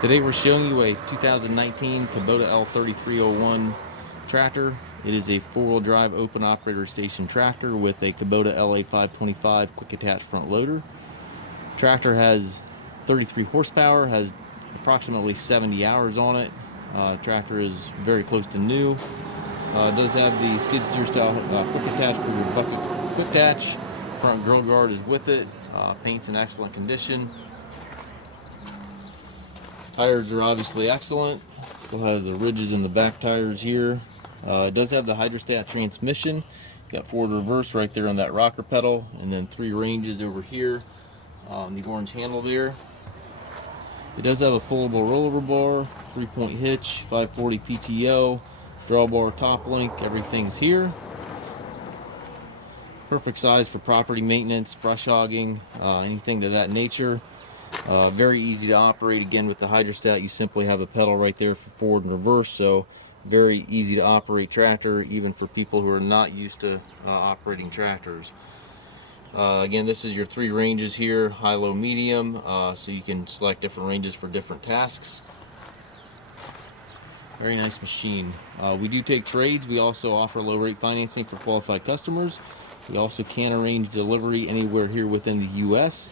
Today we're showing you a 2019 Kubota L3301 tractor. It is a four-wheel drive open operator station tractor with a Kubota LA525 quick attach front loader. Tractor has 33 horsepower, has approximately 70 hours on it. Tractor is very close to new. It does have the skid steer style quick attach for your bucket quick attach. Front grill guard is with it. Paint's in excellent condition. Tires are obviously excellent. Still has the ridges in the back tires here. It does have the hydrostat transmission. Got forward reverse right there on that rocker pedal, and then 3 ranges over here on the orange handle there. It does have a foldable rollover bar, 3-point hitch, 540 PTO, drawbar top link, everything's here. Perfect size for property maintenance, brush hogging, anything to that nature. Very easy to operate. Again, with the hydrostat, you simply have a pedal right there for forward and reverse, so very easy to operate tractor, even for people who are not used to operating tractors. Again, this is your 3 ranges here, high, low, medium, so you can select different ranges for different tasks. Very nice machine. We do take trades. We also offer low rate financing for qualified customers. We also can arrange delivery anywhere here within the U.S.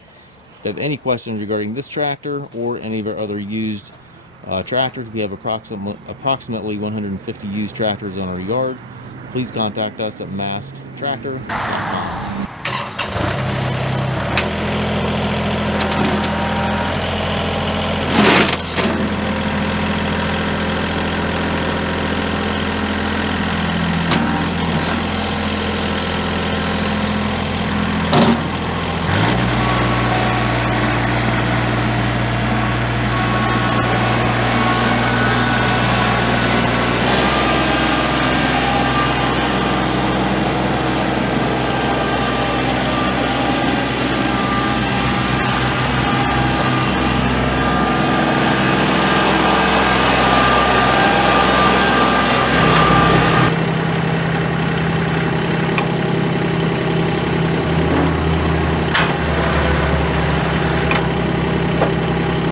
If you have any questions regarding this tractor or any of our other used tractors, we have approximately 150 used tractors in our yard. Please contact us at masttractor.com.